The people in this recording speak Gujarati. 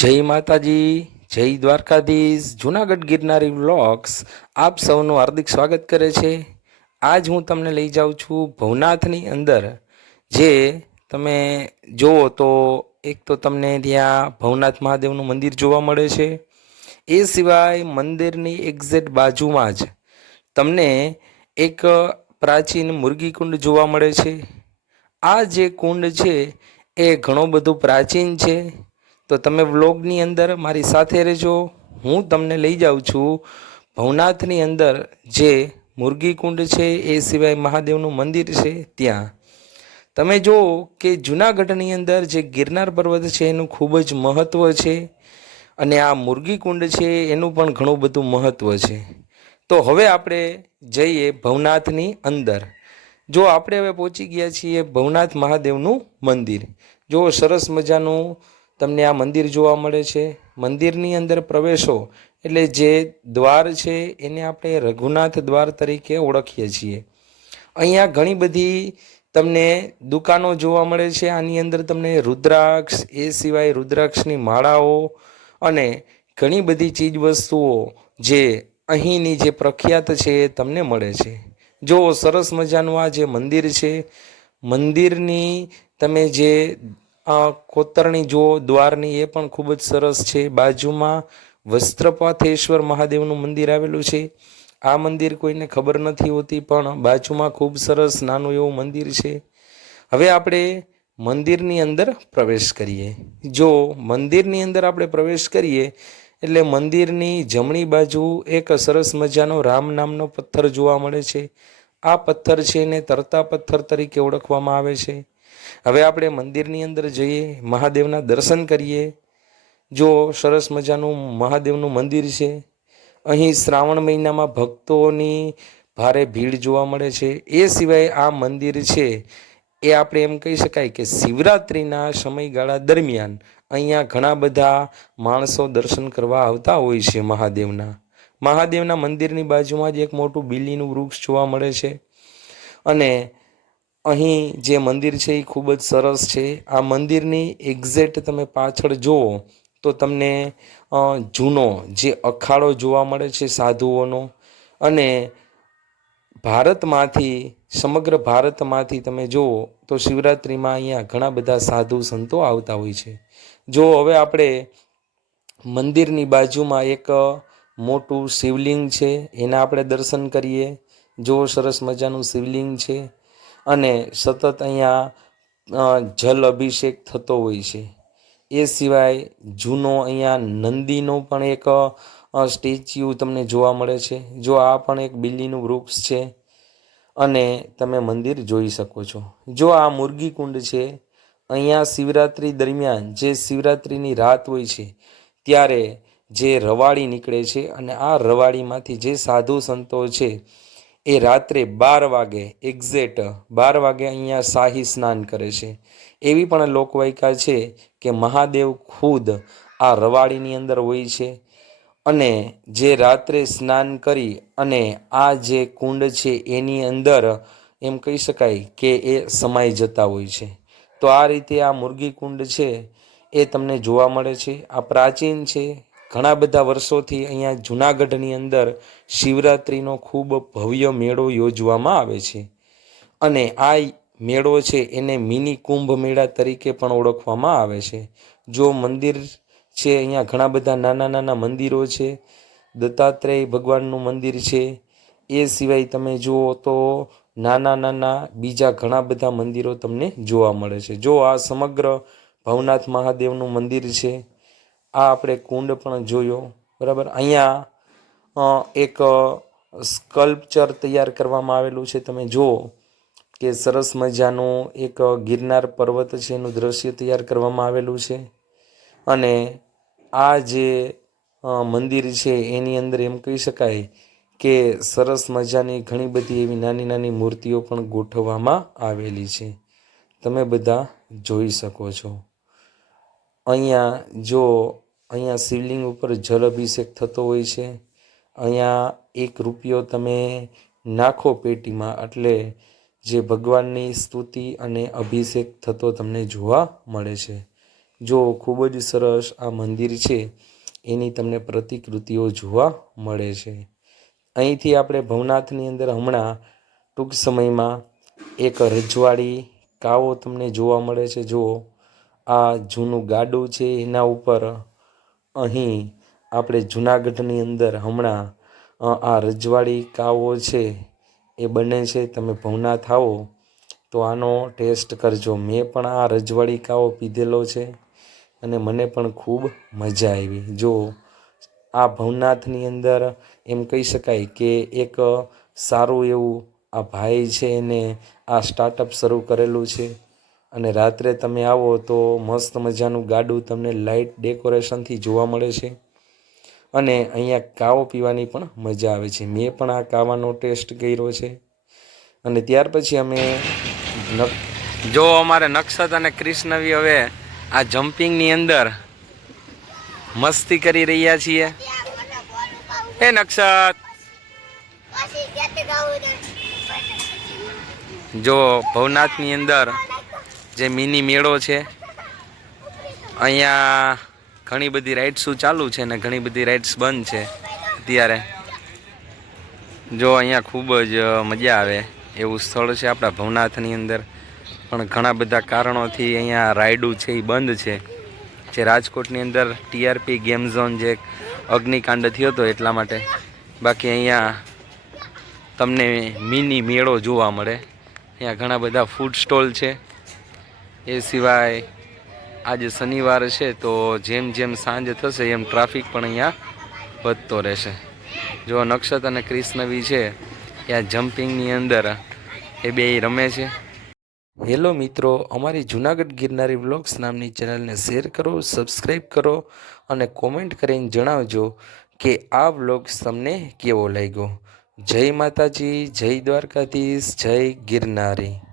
જય માતાજી, જય દ્વારકાધીશ, જુનાગઢ ગિરનારી વ્લોગ્સ. આપ સૌનું હાર્દિક સ્વાગત કરે છે. આજ હું તમને લઈ જાઉં છું ભવનાથની અંદર, જે તમે જુઓ તો એક તો તમને ત્યાં ભવનાથ મહાદેવનું મંદિર જોવા મળે છે. એ સિવાય મંદિરની એક્ઝેક્ટ બાજુમાં જ તમને એક પ્રાચીન મુરગી કુંડ જોવા મળે છે. આ જે કુંડ છે, એ ઘણો બધો પ્રાચીન છે. તો તમે વ્લોગની અંદર મારી સાથે રહેજો. હું તમને લઈ જાઉં છું ભવનાથની અંદર જે મુરગી કુંડ છે, એ સિવાય મહાદેવનું મંદિર છે ત્યાં. તમે જુઓ કે જૂનાગઢની અંદર જે ગિરનાર પર્વત છે, એનું ખૂબ જ મહત્ત્વ છે અને આ મુરગી કુંડ છે, એનું પણ ઘણું બધું મહત્ત્વ છે. તો હવે આપણે જઈએ ભવનાથની અંદર. જો આપણે હવે પહોંચી ગયા છીએ ભવનાથ મહાદેવનું મંદિર. જો સરસ મજાનું તમને આ મંદિર જોવા મળે છે. મંદિરની અંદર પ્રવેશો એટલે જે દ્વાર છે એને આપણે રઘુનાથ દ્વાર તરીકે ઓળખીએ છીએ. અહીંયા ઘણી બધી તમને દુકાનો જોવા મળે છે. આની અંદર તમને રુદ્રાક્ષ, એ સિવાય રુદ્રાક્ષની માળાઓ અને ઘણી બધી ચીજ વસ્તુઓ જે અહીંની જે પ્રખ્યાત છે એ તમને મળે છે. જો સરસ મજાનું આ જે મંદિર છે, મંદિરની તમે જે કોતરણી જુઓ, દ્વારની એ પણ ખૂબ જ સરસ છે. બાજુમાં વસ્ત્રપાથેશ્વર મહાદેવનું મંદિર આવેલું છે. આ મંદિર કોઈને ખબર નથી હોતી, પણ બાજુમાં ખૂબ સરસ નાનું એવું મંદિર છે. હવે આપણે મંદિરની અંદર પ્રવેશ કરીએ. જો મંદિરની અંદર આપણે પ્રવેશ કરીએ, એટલે મંદિરની જમણી બાજુ એક સરસ મજાનો રામ નામનો પથ્થર જોવા મળે છે. આ પથ્થર છે એને તરતા પથ્થર તરીકે ઓળખવામાં આવે છે. હવે આપણે મંદિરની અંદર જઈએ, મહાદેવના દર્શન કરીએ. જો સરસ મજાનું મહાદેવનું મંદિર છે, અહીં શ્રાવણ મહિનામાં ભક્તોની ભારે ભીડ જોવા મળે છે. એ સિવાય આ મંદિર છે, એ આપણે એમ કહી શકાય કે શિવરાત્રિના સમયગાળા દરમિયાન અહીંયા ઘણા બધા માણસો દર્શન કરવા આવતા હોય છે મહાદેવના. મહાદેવના મંદિરની બાજુમાં જ એક મોટું બિલીનું વૃક્ષ જોવા મળે છે. અને અહીં જે મંદિર છે એ ખૂબ જ સરસ છે. આ મંદિરની એક્ઝેક્ટ તમે પાછળ જુઓ તો તમને જૂનો જે અખાડો જોવા મળે છે સાધુઓનો અને ભારતમાંથી, સમગ્ર ભારતમાંથી તમે જુઓ તો શિવરાત્રિમાં અહીંયા ઘણા બધા સાધુ સંતો આવતા હોય છે. જો હવે આપણે મંદિરની બાજુમાં એક મોટું શિવલિંગ છે, એના આપણે દર્શન કરીએ. જો સરસ મજાનું શિવલિંગ છે અને સતત અહીંયા જલ અભિષેક થતો હોય છે. એ સિવાય જૂનો અહીંયા નંદીનો પણ એક સ્ટેચ્યુ તમને જોવા મળે છે. જો આ પણ એક બિલ્લીનું વૃક્ષ છે અને તમે મંદિર જોઈ શકો છો. જો આ મુરગી કુંડ છે, અહીંયા શિવરાત્રિ દરમિયાન જે શિવરાત્રિની રાત હોય છે, ત્યારે જે રવાડી નીકળે છે અને આ રવાડીમાંથી જે સાધુ સંતો છે એ રાત્રે બાર વાગે એક્ઝેટ બાર વાગે અહીંયા શાહી સ્નાન કરે છે. એવી પણ લોકવાયકા છે કે મહાદેવ ખુદ આ રવાડીની અંદર હોય છે અને જે રાત્રે સ્નાન કરી અને આ જે કુંડ છે એની અંદર એમ કહી શકાય કે એ સમાઈ જતા હોય છે. તો આ રીતે આ મુરગી કુંડ છે એ તમને જોવા મળે છે. આ પ્રાચીન છે ઘણા બધા વર્ષોથી અહીંયા જૂનાગઢની અંદર શિવરાત્રિનો ખૂબ ભવ્ય મેળો યોજવામાં આવે છે. અને આ મેળો છે એને મિની કુંભ મેળા તરીકે પણ ઓળખવામાં આવે છે. જો મંદિર છે, અહીંયા ઘણા બધા નાના નાના મંદિરો છે, દત્તાત્રેય ભગવાનનું મંદિર છે, એ સિવાય તમે જુઓ તો નાના નાના બીજા ઘણા બધા મંદિરો તમને જોવા મળે છે. જો આ સમગ્ર ભવનાથ મહાદેવનું મંદિર છે આ આપણે કુંડ પણ જોયો, બરાબર? અહીંયા એક સ્કલ્પચર તૈયાર કરવામાં આવેલું છે. તમે જુઓ કે સરસ મજાનું એક ગિરનાર પર્વત છે, એનું દ્રશ્ય તૈયાર કરવામાં આવેલું છે. અને આ જે મંદિર છે, એની અંદર એમ કહી શકાય કે સરસ મજાની ઘણી બધી એવી નાની નાની મૂર્તિઓ પણ ગોઠવવામાં આવેલી છે. તમે બધા જોઈ શકો છો. અહીંયા જો અહીંયા શિવલિંગ ઉપર જલ અભિષેક થતો હોય છે. અહીંયા એક રૂપિયો તમે નાખો પેટીમાં, એટલે જે ભગવાનની સ્તુતિ અને અભિષેક થતો તમને જોવા મળે છે. જો ખૂબ જ સરસ આ મંદિર છે, એની તમને પ્રતિકૃતિઓ જોવા મળે છે. અહીંથી આપણે ભવનાથની અંદર હમણાં ટૂંક સમયમાં એક રજવાડી કાવો તમને જોવા મળે છે. જો આ જૂનું ગાડું છે એના ઉપર. અહીં આપણે જુનાગઢની અંદર હમણાં આ રજવાડી કાવો છે, એ બને છે, તમે ભવનાથ આવો, તો આનો ટેસ્ટ કરજો. મેં પણ આ રજવાડી કાવો પીધેલો છે અને મને પણ ખૂબ મજા આવી. જો, આ ભવનાથની અંદર એમ કહી શકાય કે એક સારું એવું આ ભાઈ છે એને આ સ્ટાર્ટઅપ શરૂ કરેલું છે. અને રાત્રે તમે આવો તો મસ્ત મજાનું ગાડું તમને લાઇટ ડેકોરેશનથી જોવા મળે છે. અને અહીંયા કાવો પીવાની પણ મજા આવે છે. મેં પણ આ કાવાનો ટેસ્ટ કર્યો છે. અને ત્યાર પછી અમે જો અમારે નક્ષત અને કૃષ્ણવી હવે આ જમ્પિંગની અંદર મસ્તી કરી રહ્યા છીએ. એ નક્ષત! જો ભવનાથની અંદર જે મિની મેળો છે, અહીંયા ઘણી બધી રાઇડ્સો ચાલુ છે ને ઘણી બધી રાઇડ્સ બંધ છે અત્યારે. જો અહીંયા ખૂબ જ મજા આવે એવું સ્થળ છે આપણા ભવનાથની અંદર. પણ ઘણા બધા કારણોથી અહીંયા રાયડું છે એ બંધ છે. જે રાજકોટની અંદર ટીઆરપી ગેમ ઝોન જે અગ્નિકાંડ થયો હતો એટલા માટે. બાકી અહીંયા તમને મિની મેળો જોવા મળે. અહીંયા ઘણા બધા ફૂડ સ્ટોલ છે. એ સિવાય આજે શનિવાર છે તો જેમ જેમ સાંજ થશે એમ ટ્રાફિક પણ અહીંયા વધતો રહેશે. જો નક્ષત અને ક્રિષ્ણવી છે, ત્યાં જમ્પિંગની અંદર એ બે રમે છે. હેલો મિત્રો, અમારી જૂનાગઢ ગિરનારી વ્લોગ્સ નામની ચેનલને શેર કરો સબસ્ક્રાઈબ કરો અને કોમેન્ટ કરીને જણાવજો કે આ વ્લોગ્સ તમને કેવો લાગ્યો. જય માતાજી, જય દ્વારકાધીશ, જય ગિરનારી.